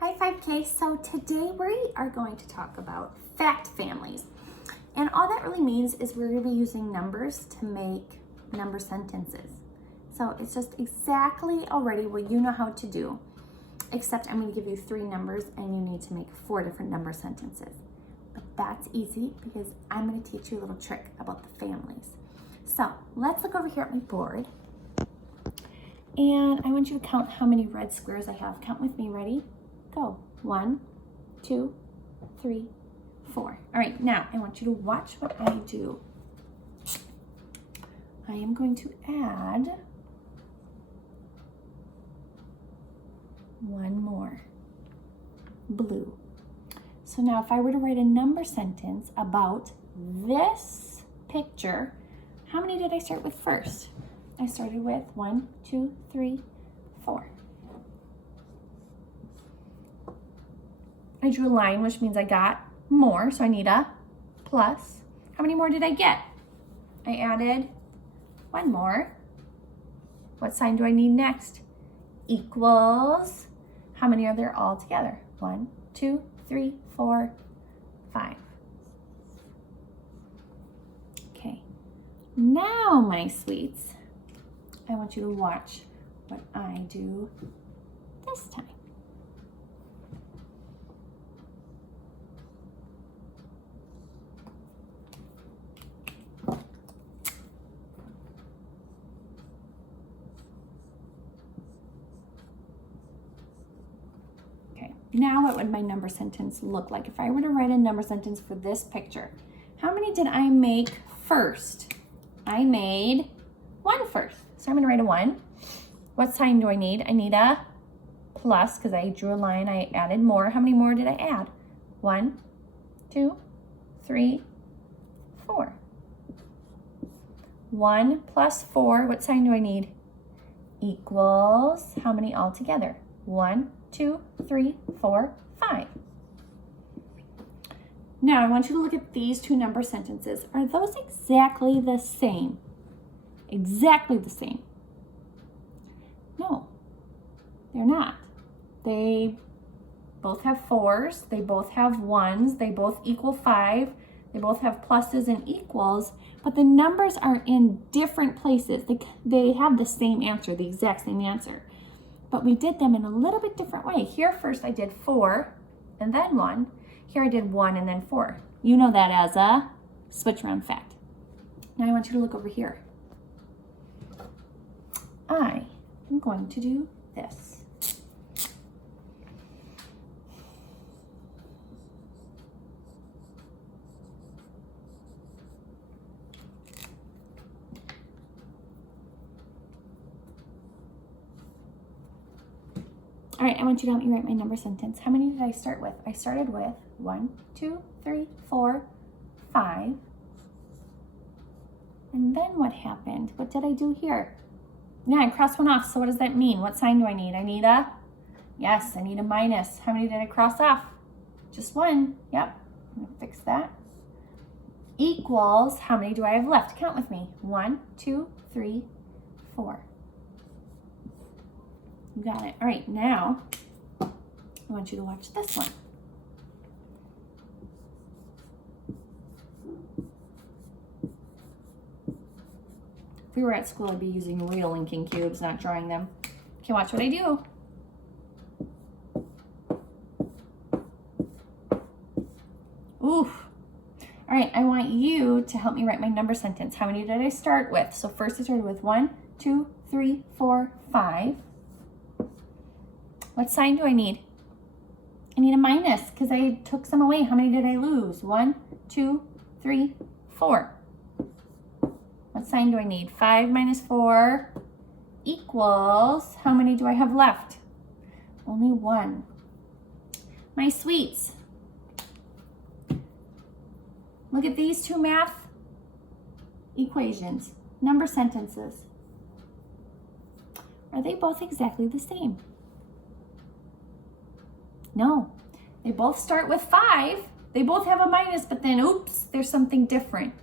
Hi 5K, so today we are going to talk about fact families. And all that really means is we're going to be using numbers to make number sentences. So it's just exactly already what you know how to do, except I'm going to give you 3 numbers and you need to make 4 different number sentences. But that's easy because I'm going to teach you a little trick about the families. So let's look over here at my board. And I want you to count how many red squares I have. Count with me, ready? Go. 1, 2, 3, 4. All right, now I want you to watch what I do. I am going to add 1 more blue. So now if I were to write a number sentence about this picture, how many did I start with first? I started with 1, 2, 3, 4. I drew a line, which means I got more, so I need a plus. How many more did I get? I added 1 more. What sign do I need next? Equals. How many are there all together? 1, 2, 3, 4, 5. Okay, now my sweets, I want you to watch what I do this time. Now what would my number sentence look like? If I were to write a number sentence for this picture, how many did I make first? I made 1 first. So I'm gonna write a 1. What sign do I need? I need a plus because I drew a line, I added more. How many more did I add? 1, 2, 3, 4. 1 plus 4, what sign do I need? Equals, how many all together? 1, 2, 3, 4, 5. Now I want you to look at these 2 number sentences. Are those exactly the same? Exactly the same? No, they're not. They both have 4s, they both have 1s, they both equal 5, they both have pluses and equals, but the numbers are in different places. They have the same answer, the exact same answer. But we did them in a little bit different way. Here first I did 4 and then 1. Here I did 1 and then 4. You know that as a switch around fact. Now I want you to look over here. I am going to do this. All right, I want you to help me write my number sentence. How many did I start with? I started with 1, 2, 3, 4, 5. And then what happened? What did I do here? Yeah, I crossed one off. So what does that mean? What sign do I need? I need a, yes, I need a minus. How many did I cross off? Just 1. Yep, I'm gonna fix that. Equals, how many do I have left? Count with me. 1, 2, 3, 4. You got it. All right, now I want you to watch this one. If we were at school, I'd be using real inking cubes, not drawing them. Okay, watch what I do. Oof. All right, I want you to help me write my number sentence. How many did I start with? So first I started with 1, 2, 3, 4, 5. What sign do I need? I need a minus because I took some away. How many did I lose? 1, 2, 3, 4. What sign do I need? 5 minus 4 equals, how many do I have left? Only 1. My sweets. Look at these 2 math equations, number sentences. Are they both exactly the same? No, they both start with 5. They both have a minus, but then, oops, there's something different.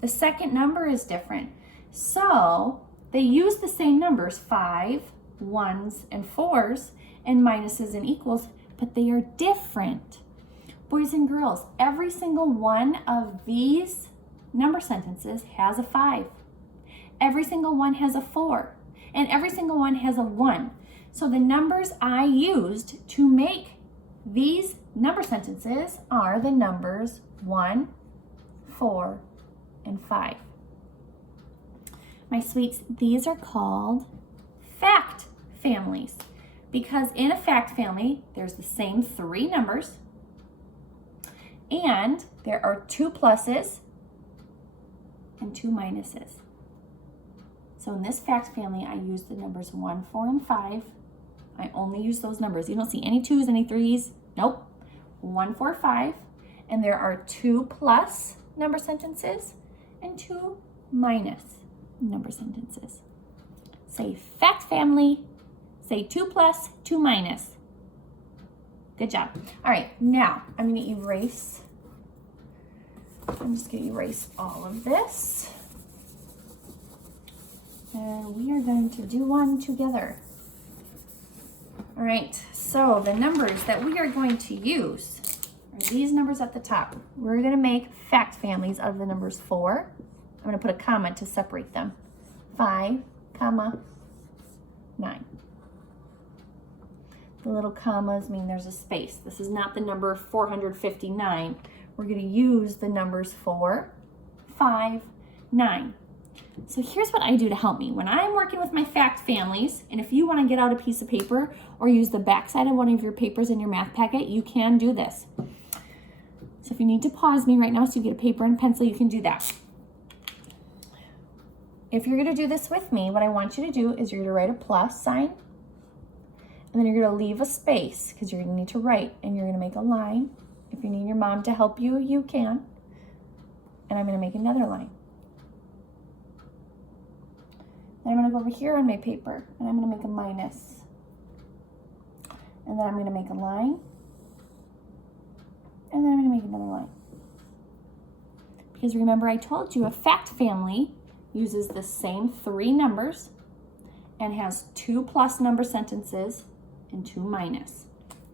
The second number is different. So they use the same numbers, 5, 1s, and 4s, and minuses and equals, but they are different. Boys and girls, every single one of these number sentences has a 5. Every single one has a 4. And every single one has a 1. So the numbers I used to make these number sentences are the numbers 1, 4, and 5. My sweets, these are called fact families because in a fact family, there's the same 3 numbers and there are 2 pluses and 2 minuses. So in this fact family, I use the numbers 1, 4, and 5. I only use those numbers. You don't see any 2s, any 3s. Nope. 1, 4, 5. And there are 2 plus number sentences and 2 minus number sentences. Say fact family. Say 2 plus, 2 minus. Good job. All right, now I'm going to erase. I'm just going to erase all of this. And we are going to do one together. All right, so the numbers that we are going to use are these numbers at the top. We're going to make fact families out of the numbers 4. I'm going to put a comma to separate them. 5, comma, 9. The little commas mean there's a space. This is not the number 459. We're going to use the numbers 4, 5, 9. So here's what I do to help me. When I'm working with my fact families, and if you want to get out a piece of paper or use the back side of one of your papers in your math packet, you can do this. So if you need to pause me right now so you get a paper and pencil, you can do that. If you're going to do this with me, what I want you to do is you're going to write a plus sign, and then you're going to leave a space because you're going to need to write, and you're going to make a line. If you need your mom to help you, you can. And I'm going to make another line. Then I'm going to go over here on my paper, and I'm going to make a minus. And then I'm going to make a line. And then I'm going to make another line. Because remember, I told you a fact family uses the same 3 numbers and has 2 plus number sentences and 2 minus.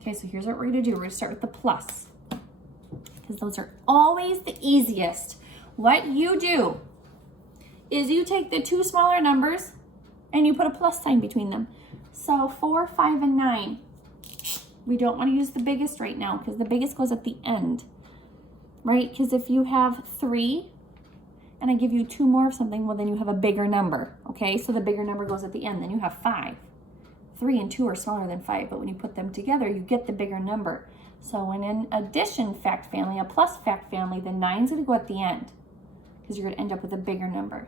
Okay, so here's what we're going to do. We're going to start with the plus, because those are always the easiest. What you do is you take the 2 smaller numbers and you put a plus sign between them. So 4, 5, and 9. We don't want to use the biggest right now because the biggest goes at the end, right? Because if you have 3 and I give you 2 more of something, well, then you have a bigger number, okay? So the bigger number goes at the end. Then you have 5. 3 and 2 are smaller than 5, but when you put them together, you get the bigger number. So when in addition fact family, a plus fact family, the 9's going to go at the end because you're going to end up with a bigger number.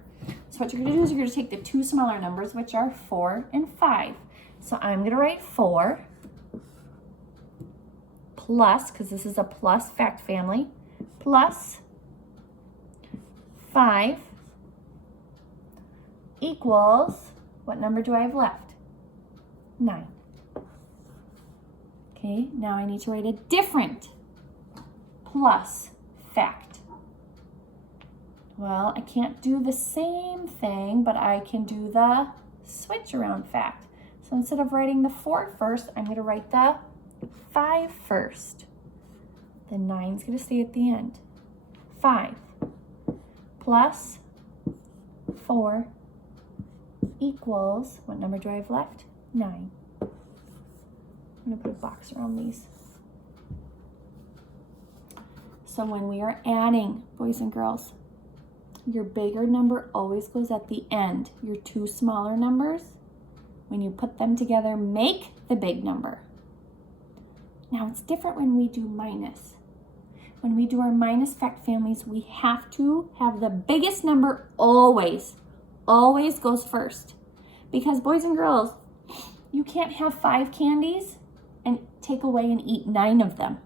So what you're going to do is you're going to take the 2 smaller numbers, which are 4 and 5. So I'm going to write 4 plus, because this is a plus fact family, plus 5 equals, what number do I have left? 9. Okay, now I need to write a different plus fact. Well, I can't do the same thing, but I can do the switch around fact. So instead of writing the 4 first, I'm going to write the 5 first. The 9's going to stay at the end. 5 plus 4 equals, what number do I have left? 9. I'm going to put a box around these. So when we are adding, boys and girls, your bigger number always goes at the end. Your 2 smaller numbers, when you put them together, make the big number. Now it's different when we do minus. When we do our minus fact families, we have to have the biggest number always goes first. Because boys and girls, you can't have 5 candies and take away and eat 9 of them.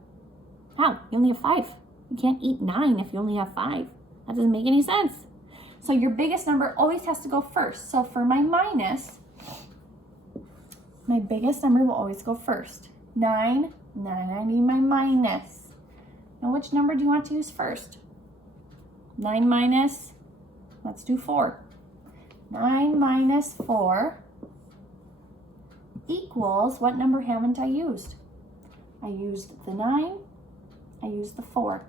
How? You only have 5. You can't eat 9 if you only have 5. That doesn't make any sense. So your biggest number always has to go first. So for my minus, my biggest number will always go first. 9, and then I need my minus. Now which number do you want to use first? 9 minus, let's do 4. 9 minus 4 equals, what number haven't I used? I used the 9, I used the 4.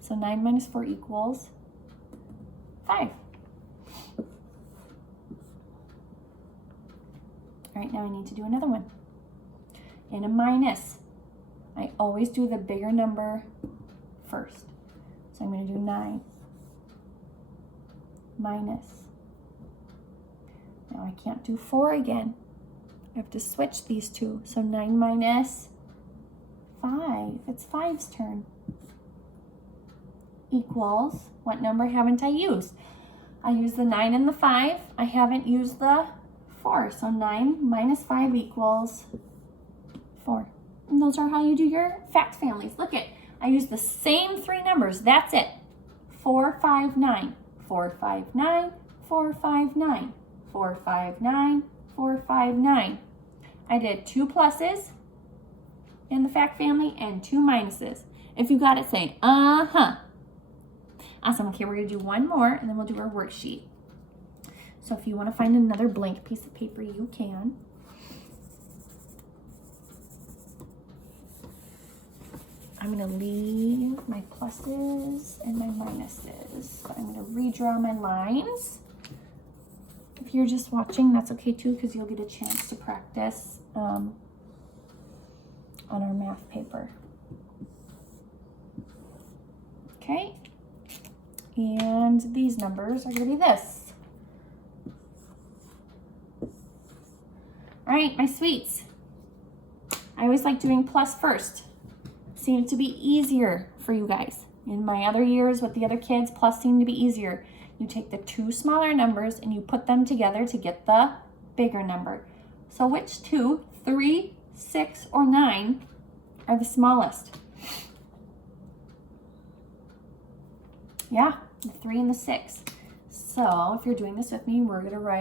So 9 minus 4 equals 5. All right, now I need to do another one. In a minus, I always do the bigger number first. So I'm going to do 9 minus. Now I can't do 4 again. I have to switch these two. So 9 minus 5. It's 5's turn. Equals, what number haven't I used? I used the 9 and the 5. I haven't used the 4. So 9 minus 5 equals 4. And those are how you do your fact families. Look at, I used the same 3 numbers. That's it. 4, 5, 9. 4, 5, 9. 4, 5, 9. 4, 5, 9. 4, 5, 9. I did 2 pluses in the fact family and 2 minuses. If you got it, say, uh-huh. Awesome. Okay, we're going to do one more, and then we'll do our worksheet. So if you want to find another blank piece of paper, you can. I'm going to leave my pluses and my minuses. So I'm going to redraw my lines. If you're just watching, that's okay too, because you'll get a chance to practice on our math paper. Okay. And these numbers are going to be this. All right, my sweets. I always like doing plus first. Seemed to be easier for you guys. In my other years with the other kids, plus seemed to be easier. You take the 2 smaller numbers and you put them together to get the bigger number. So which 2, 3, 6, or 9 are the smallest? Yeah, the 3 and the 6. So if you're doing this with me, we're going to write